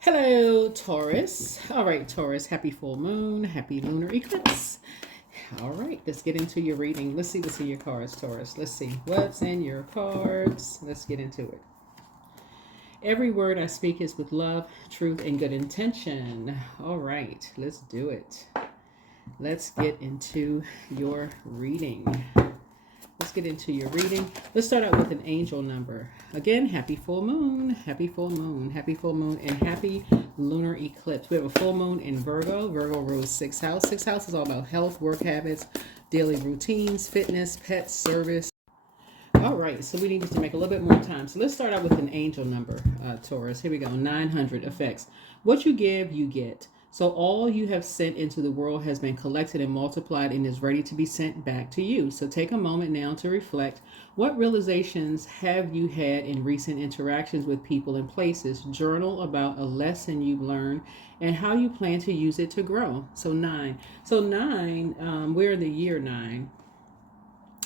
Hello, Taurus. All right, Taurus, happy full moon, happy lunar eclipse. All right, let's get into your reading. Let's see what's in your cards, Taurus. Let's see what's in your cards. Let's get into it. Every word I speak is with love, truth, and good intention. All right, let's do it. Let's get into your reading. Let's get into your reading. Let's start out with an angel number. Again, happy full moon, happy full moon, happy full moon, and happy lunar eclipse. We have a full moon in Virgo. Virgo rules sixth house. Sixth house is all about health, work habits, daily routines, fitness, pets, service. All right, so we need to make a little bit more time. So let's start out with an angel number, Taurus. Here we go, 900 effects. What you give, you get. So all you have sent into the world has been collected and multiplied and is ready to be sent back to you. So take a moment now to reflect. What realizations have you had in recent interactions with people and places? Journal about a lesson you've learned and how you plan to use it to grow. So nine. So nine, we're in the year nine.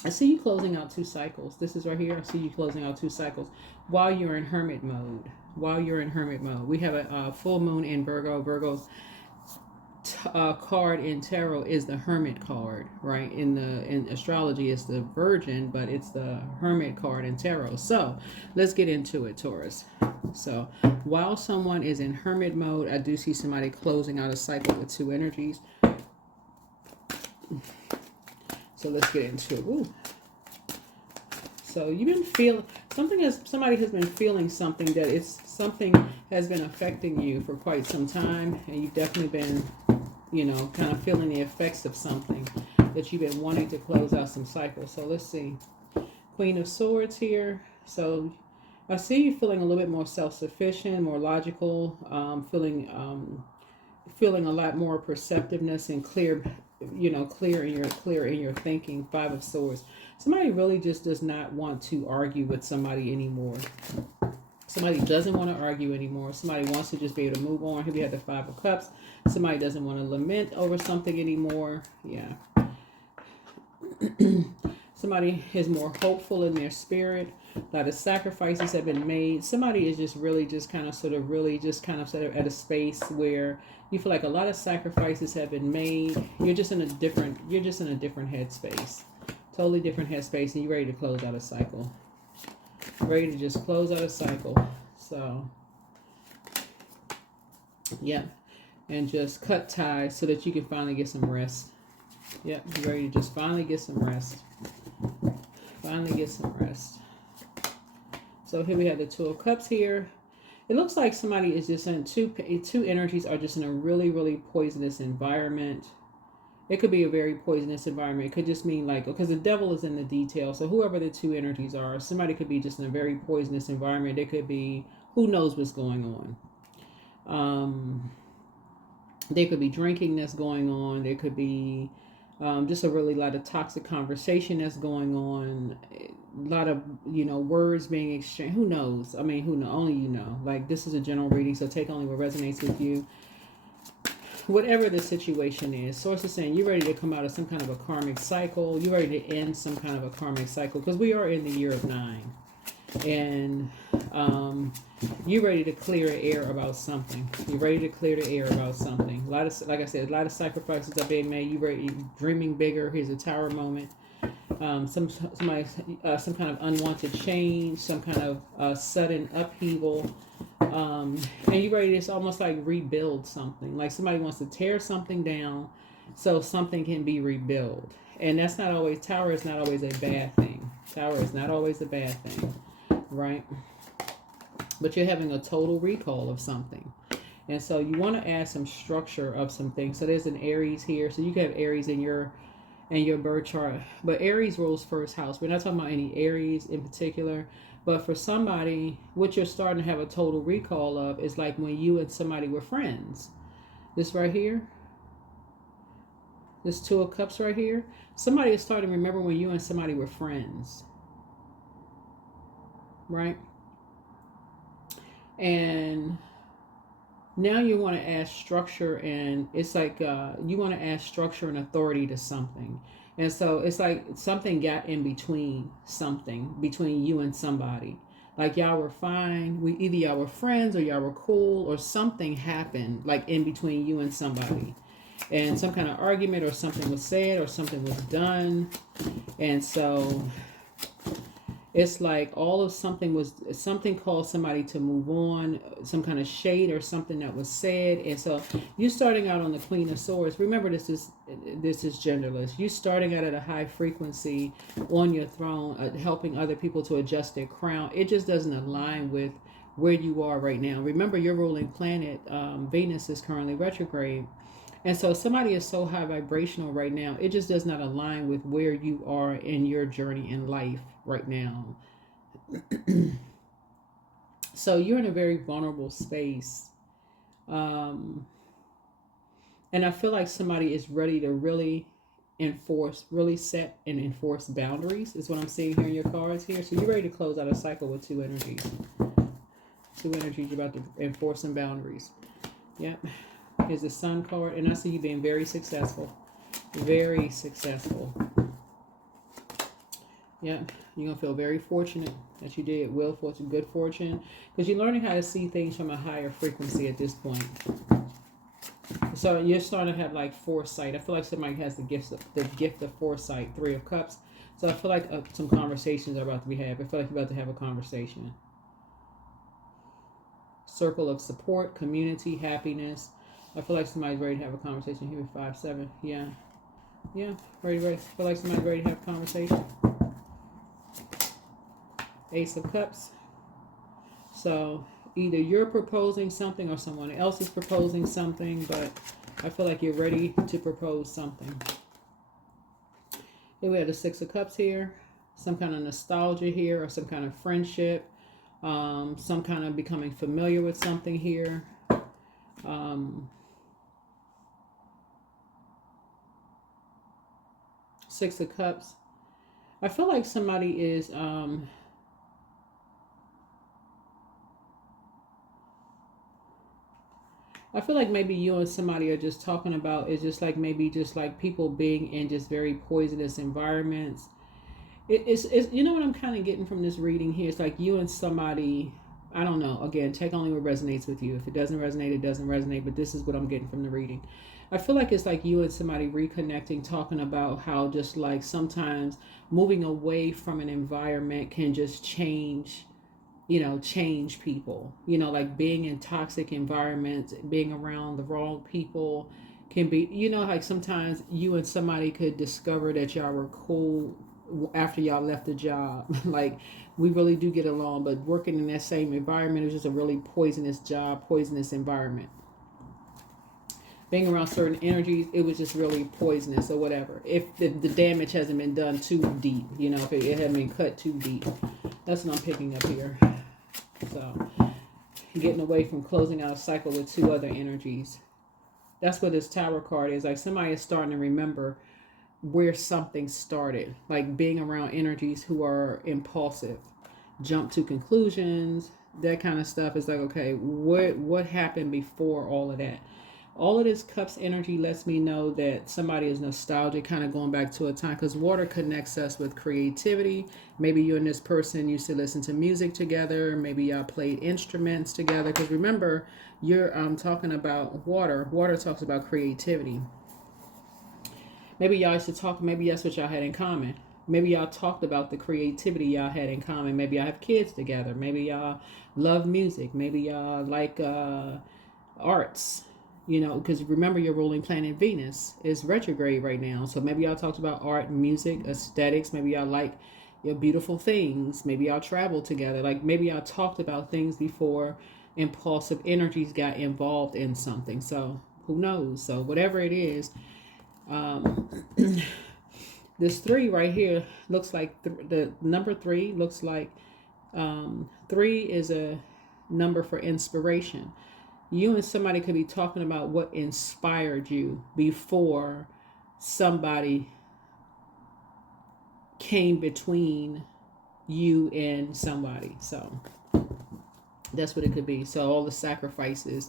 I see you closing out two cycles. This is right here. I see you closing out two cycles while you're in hermit mode. While you're in hermit mode, we have a full moon in Virgo. Virgo's card in tarot is the hermit card, right? In astrology, it's the Virgin, but it's the hermit card in tarot. So let's get into it, Taurus. So while someone is in hermit mode, I do see somebody closing out a cycle with two energies. So let's get into it. Ooh. So you've been feeling somebody has been feeling something that it's something has been affecting you for quite some time, and you've definitely been, kind of feeling the effects of something that you've been wanting to close out some cycles. So let's see. Queen of Swords here. So I see you feeling a little bit more self-sufficient, more logical, feeling a lot more perceptiveness and clear in your thinking. Five of Swords. Somebody really just does not want to argue with somebody anymore. Somebody doesn't want to argue anymore. Somebody wants to just be able to move on. Here we have the Five of Cups. Somebody doesn't want to lament over something anymore. Yeah. Somebody is more hopeful in their spirit. A lot of sacrifices have been made. Somebody is just really just kind of sort of at a space where you feel like a lot of sacrifices have been made. You're just in a different headspace. Totally different headspace, and you're ready to close out a cycle. Ready to just close out a cycle. So yeah. And just cut ties so that you can finally get some rest. Yep, you're ready to just finally get some rest. Finally get some rest. So here we have the Two of Cups here. It looks like somebody is just in two energies are just in a really, really poisonous environment. It could be a very poisonous environment. It could just mean because the devil is in the detail. So whoever the two energies are, somebody could be just in a very poisonous environment. It could be, who knows what's going on. There could be drinking that's going on. There could be just a really lot of toxic conversation that's going on. A lot of, words being exchanged. Who knows? I mean, who know? Only you know. This is a general reading, so take only what resonates with you. Whatever the situation is, Source is saying you're ready to come out of some kind of a karmic cycle. You're ready to end some kind of a karmic cycle because we are in the year of 9. And you're ready to clear the air about something. You're ready to clear the air about something. Like I said, a lot of sacrifices are being made. You're dreaming bigger. Here's a tower moment. Some kind of unwanted change, some kind of sudden upheaval. And you're ready to, it's almost like rebuild something. Like somebody wants to tear something down so something can be rebuilt. And that's not always, tower is not always a bad thing. Tower is not always a bad thing, right? But you're having a total recall of something. And so you want to add some structure of some things. So there's an Aries here. So you can have Aries in your birth chart. But Aries rules first house. We're not talking about any Aries in particular. But for somebody, what you're starting to have a total recall of is like when you and somebody were friends. This right here. This Two of Cups right here. Somebody is starting to remember when you and somebody were friends. Right? And now you want to add structure, and it's like you want to add structure and authority to something. And so it's like something got in between you and somebody. Like y'all were fine. Either y'all were friends or y'all were cool, or something happened like in between you and somebody. And some kind of argument or something was said or something was done. And so it's like something caused somebody to move on, some kind of shade or something that was said. And so you starting out on the Queen of Swords. Remember, this is genderless. You starting out at a high frequency on your throne, helping other people to adjust their crown. It just doesn't align with where you are right now. Remember, your ruling planet, Venus, is currently retrograde. And so somebody is so high vibrational right now, it just does not align with where you are in your journey in life right now. So you're in a very vulnerable space. And I feel like somebody is ready to really set and enforce boundaries, is what I'm seeing here in your cards here. So you're ready to close out a cycle with two energies. Two energies, you're about to enforce some boundaries. Yep. Here's the Sun card, and I see you being very successful. Very successful. Yeah, you're going to feel very fortunate that you did. Fortune, good fortune. Because you're learning how to see things from a higher frequency at this point. So you're starting to have like foresight. I feel like somebody has the gift of foresight. Three of Cups. So I feel like some conversations are about to be had. I feel like you're about to have a conversation. Circle of support, community, happiness. I feel like somebody's ready to have a conversation here with 5-7. Yeah. Yeah. Ready. I feel like somebody's ready to have a conversation. Ace of Cups. So either you're proposing something or someone else is proposing something, but I feel like you're ready to propose something. Here we have the Six of Cups here. Some kind of nostalgia here, or some kind of friendship. Some kind of becoming familiar with something here. Six of Cups. I feel like somebody is I feel like maybe you and somebody are just talking about, it's just like maybe just like people being in just very poisonous environments. It's you know what I'm kind of getting from this reading here? It's like you and somebody, I don't know. Again, take only what resonates with you. If it doesn't resonate, it doesn't resonate. But this is what I'm getting from the reading. I feel like it's like you and somebody reconnecting, talking about how just like sometimes moving away from an environment can just change people, like being in toxic environments, being around the wrong people can be, like sometimes you and somebody could discover that y'all were cool after y'all left the job. Like we really do get along, but working in that same environment is just a really poisonous job, poisonous environment. Being around certain energies, it was just really poisonous or whatever. If the damage hasn't been done too deep, if it hasn't been cut too deep. That's what I'm picking up here. So, getting away from closing out a cycle with two other energies. That's what this Tower card is. Like somebody is starting to remember where something started. Like being around energies who are impulsive, jump to conclusions, that kind of stuff. Is like, okay, what happened before all of that? All of this Cups energy lets me know that somebody is nostalgic, kind of going back to a time, because water connects us with creativity. Maybe you and this person used to listen to music together. Maybe y'all played instruments together. Because remember, you're talking about water. Water talks about creativity. Maybe y'all used to talk. Maybe that's what y'all had in common. Maybe y'all talked about the creativity y'all had in common. Maybe y'all have kids together. Maybe y'all love music. Maybe y'all like arts. Because remember your ruling planet Venus is retrograde right now. So maybe y'all talked about art, music, aesthetics. Maybe y'all like your beautiful things. Maybe y'all traveled together. Like maybe y'all talked about things before impulsive energies got involved in something. So who knows? So whatever it is, this 3 right here looks like the number 3 looks like 3 is a number for inspiration. You and somebody could be talking about what inspired you before somebody came between you and somebody. So that's what it could be. So all the sacrifices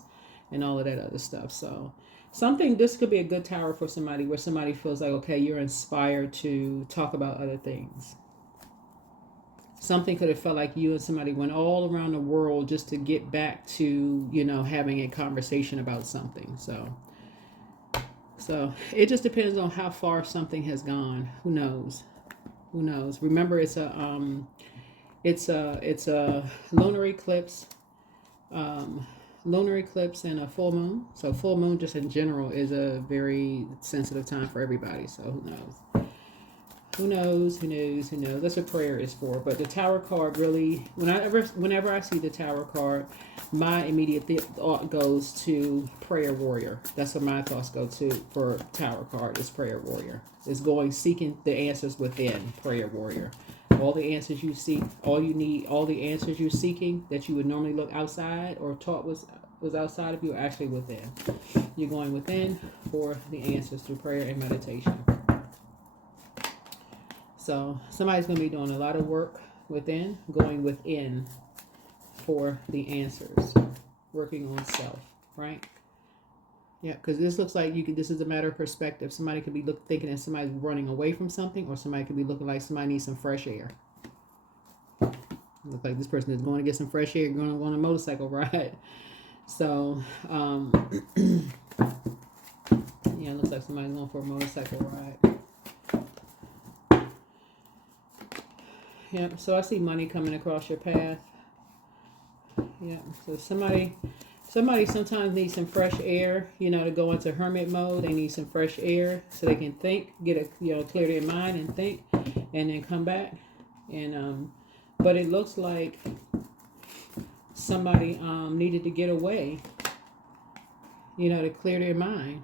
and all of that other stuff. So this could be a good tower for somebody where somebody feels like, okay, you're inspired to talk about other things. Something could have felt like you and somebody went all around the world just to get back to, you know, having a conversation about something. So it just depends on how far something has gone. Who knows? Who knows? Remember, it's a lunar eclipse. Lunar eclipse and a full moon. So full moon just in general is a very sensitive time for everybody. So who knows? Who knows? Who knows? Who knows? That's what prayer is for. But the Tower card really, whenever I see the Tower card, my immediate thought goes to prayer warrior. That's what my thoughts go to for Tower card is prayer warrior. It's going seeking the answers within, prayer warrior. All the answers you seek, all you need, all the answers you're seeking that you would normally look outside or taught was outside of you are actually within. You're going within for the answers through prayer and meditation. So somebody's going to be doing a lot of work within, going within for the answers, working on self, right? Yeah, because this looks like this is a matter of perspective. Somebody could be thinking that somebody's running away from something, or somebody could be looking like somebody needs some fresh air. Look like this person is going to get some fresh air, going to go on a motorcycle ride. So, yeah, it looks like somebody's going for a motorcycle ride. Yeah, so I see money coming across your path. Yeah, so somebody sometimes needs some fresh air, you know, to go into hermit mode. They need some fresh air so they can think, clear their mind and think, and then come back. And but it looks like somebody needed to get away, you know, to clear their mind.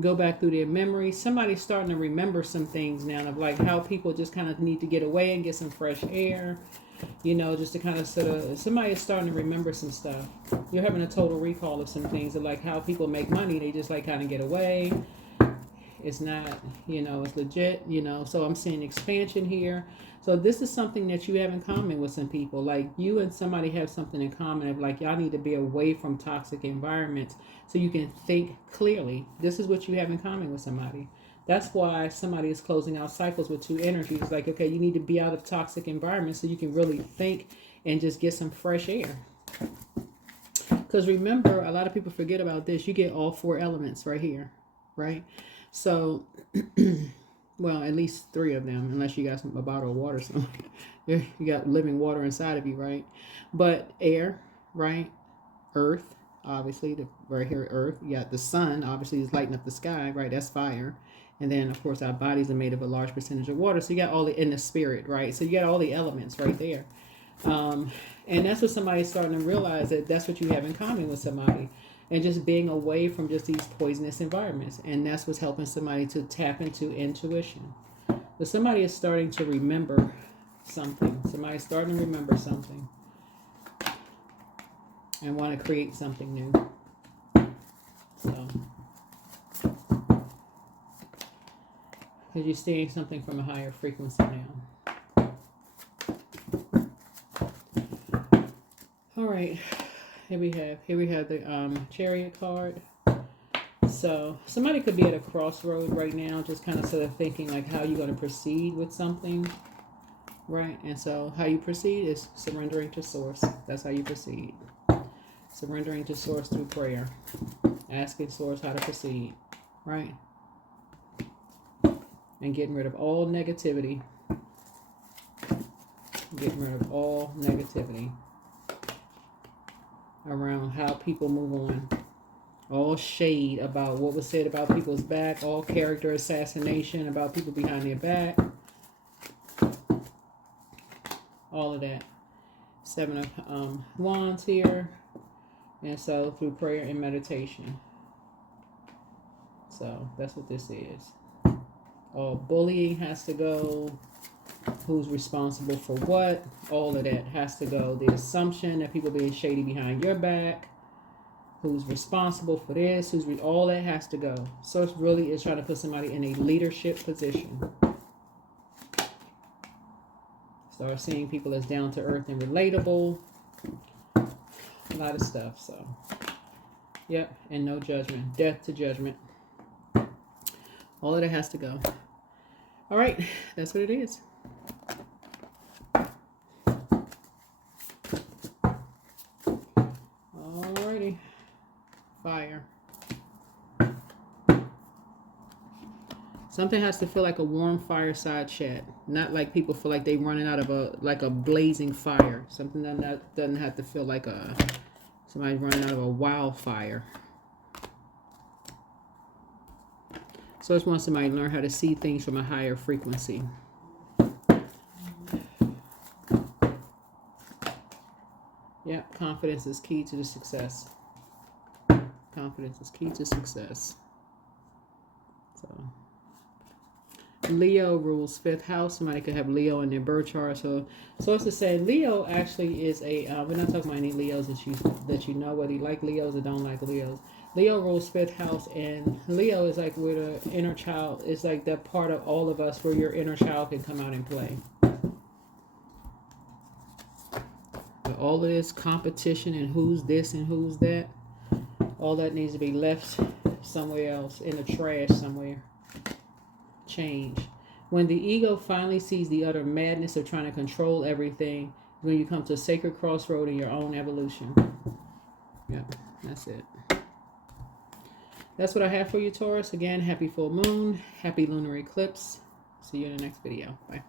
Go back through their memories. Somebody's starting to remember some things now of like how people just kind of need to get away and get some fresh air, you know, just to kind of somebody is starting to remember some stuff. You're having a total recall of some things of like how people make money. They just like kind of get away. It's not, you know, it's legit, you know. So I'm seeing expansion here. So this is something that you have in common with some people. Like you and somebody have something in common of like y'all need to be away from toxic environments so you can think clearly. This is what you have in common with somebody. That's why somebody is closing out cycles with two energies. Like, okay, you need to be out of toxic environments so you can really think and just get some fresh air. Because remember, a lot of people forget about this. You get all four elements right here, right? So, well, at least three of them, unless you got a bottle of water somewhere. You got living water inside of you, right? But air, right? Earth, obviously, right here, earth. You got the sun, obviously, is lighting up the sky, right? That's fire. And then, of course, our bodies are made of a large percentage of water. So you got all in the spirit, right? So you got all the elements right there. And that's what somebody's starting to realize, that that's what you have in common with somebody. And just being away from just these poisonous environments. And that's what's helping somebody to tap into intuition. But somebody is starting to remember something. Somebody's starting to remember something. And want to create something new. So. Because you're seeing something from a higher frequency now. All right. Here we have the Chariot card. So somebody could be at a crossroad right now, just kind of sort of thinking like how you're going to proceed with something, right? And so how you proceed is surrendering to source. That's how you proceed. Surrendering to source through prayer. Asking source how to proceed, right? And getting rid of all negativity. Getting rid of all negativity around how people move on. All shade about what was said about people's back. All character assassination about people behind their back. All of that. 7 of Wands here. And so through prayer and meditation. So that's what this is. All bullying has to go. Who's responsible for what? All of that has to go. The assumption that people being shady behind your back. Who's responsible for this? All that has to go. So it really is trying to put somebody in a leadership position. Start seeing people as down to earth and relatable. A lot of stuff. So, yep. And no judgment. Death to judgment. All of that has to go. All right, that's what it is. Alrighty. Fire. Something has to feel like a warm fireside chat. Not like people feel like they running out of a blazing fire. Something that doesn't have to feel like somebody running out of a wildfire. So I just want somebody to learn how to see things from a higher frequency. Yep, confidence is key to the success. Confidence is key to success. So Leo rules 5th house. Somebody could have Leo in their birth chart. So it's to say Leo actually is a. We're not talking about any Leos that you know, whether you like Leos or don't like Leos. Leo rules 5th house, and Leo is like where the inner child is, like that part of all of us where your inner child can come out and play. But all of this competition and who's this and who's that, all that needs to be left somewhere else, in the trash somewhere. Change. When the ego finally sees the utter madness of trying to control everything, when you come to a sacred crossroad in your own evolution. Yep, that's it. That's what I have for you, Taurus. Again, happy full moon, happy lunar eclipse. See you in the next video. Bye.